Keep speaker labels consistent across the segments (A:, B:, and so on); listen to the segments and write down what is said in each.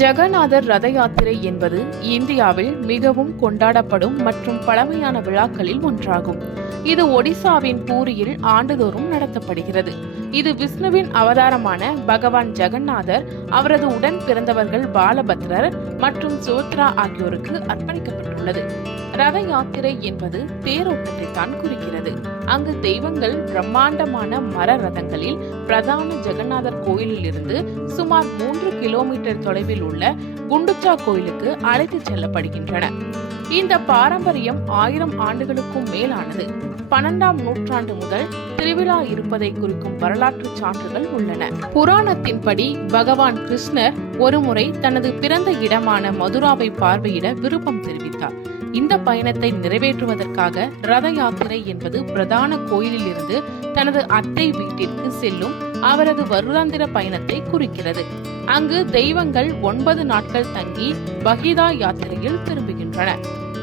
A: ஜெகநாதர் ரத யாத்திரை என்பது இந்தியாவில் மிகவும் கொண்டாடப்படும் மற்றும் பழமையான விழாக்களில் ஒன்றாகும். இது ஒடிசாவின் பூரியில் ஆண்டுதோறும் நடத்தப்படுகிறது. இது விஷ்ணுவின் அவதாரமான பகவான் ஜெகநாதர் அவரது உடன் பிறந்தவர்கள் பாலபத்ரர் மற்றும் சோத்ரா ஆகியோருக்கு அர்ப்பணிக்கப்பட்டுள்ளது. ரத யாத்திரை என்பது தேரோட்டத்தை தான் குறிக்கிறது. அங்கு தெய்வங்கள் பிரம்மாண்டமான மர ரதங்களில் பிரதான ஜெகநாதர் கோயிலிலிருந்து சுமார் மூன்று கிலோமீட்டர் தொலைவில் உள்ள குண்டுச்சா கோயிலுக்கு அழைத்துச் செல்லப்படுகின்றன. இந்த பாரம்பரியம் ஆயிரம் ஆண்டுகளுக்கும் மேலானது. பன்னெண்டாம் நூற்றாண்டு முதல் திருவிழா இருப்பதை குறிக்கும் வரலாற்று சான்றுகள் உள்ளன. புராணத்தின்படி பகவான் கிருஷ்ணர் ஒருமுறை தனது பிறந்த இடமான மதுராவை பார்வையிட விருப்பம் தெரிவித்தார். இந்த பயணத்தை நிறைவேற்றுவதற்காக ரத யாத்திரை என்பது பிரதான கோயிலில் இருந்து தனது அத்தை வீட்டிற்கு செல்லும் அவரது வருடாந்திர பயணத்தை குறிக்கிறது. அங்கு தெய்வங்கள் ஒன்பது நாட்கள் தங்கி பகிதா யாத்திரையில் திரும்புகின்றன.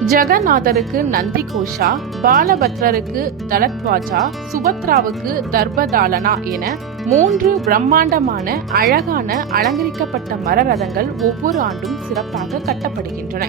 A: ஜெகநாதருக்கு நந்தி கோஷா பாலபத்ரருக்கு தலத்வாஜா சுபத்ராவுக்கு தர்பதாலனா என மூன்று பிரம்மாண்டமான அழகான அலங்கரிக்கப்பட்ட மர ரதங்கள் ஒவ்வொரு ஆண்டும் சிறப்பாக கட்டப்படுகின்றன.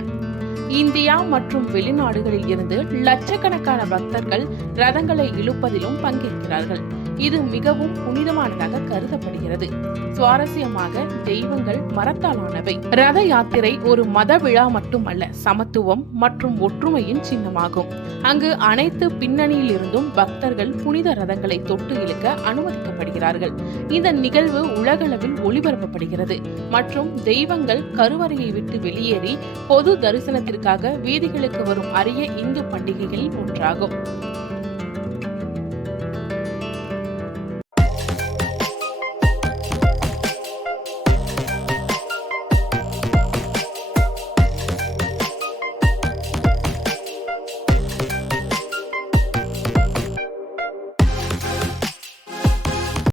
A: இந்தியா மற்றும் வெளிநாடுகளில் இருந்து லட்சக்கணக்கான பக்தர்கள் ரதங்களை இழுப்பதிலும் பங்கேற்கிறார்கள். இது மிகவும் புனிதமானதாக கருதப்படுகிறது. சுவாரஸ்யமாக தெய்வங்கள் மரத்தாலானவை. ரத யாத்திரை ஒரு மத விழா மட்டுமல்ல சமத்துவம் மற்றும் ஒற்றுமையின் சின்னமாகும். அங்கு அனைத்து பின்னணியில் இருந்தும் பக்தர்கள் புனித ரதங்களை தொட்டு இழுக்க அனுமதிக்கப்படுகிறார்கள். இந்த நிகழ்வு உலகளவில் ஒளிபரப்பப்படுகிறது. மற்றும் தெய்வங்கள் கருவறையை விட்டு வெளியேறி பொது தரிசனத்திற்காக வீதிகளுக்கு வரும் அரிய இந்து பண்டிகைகளில் ஒன்றாகும்.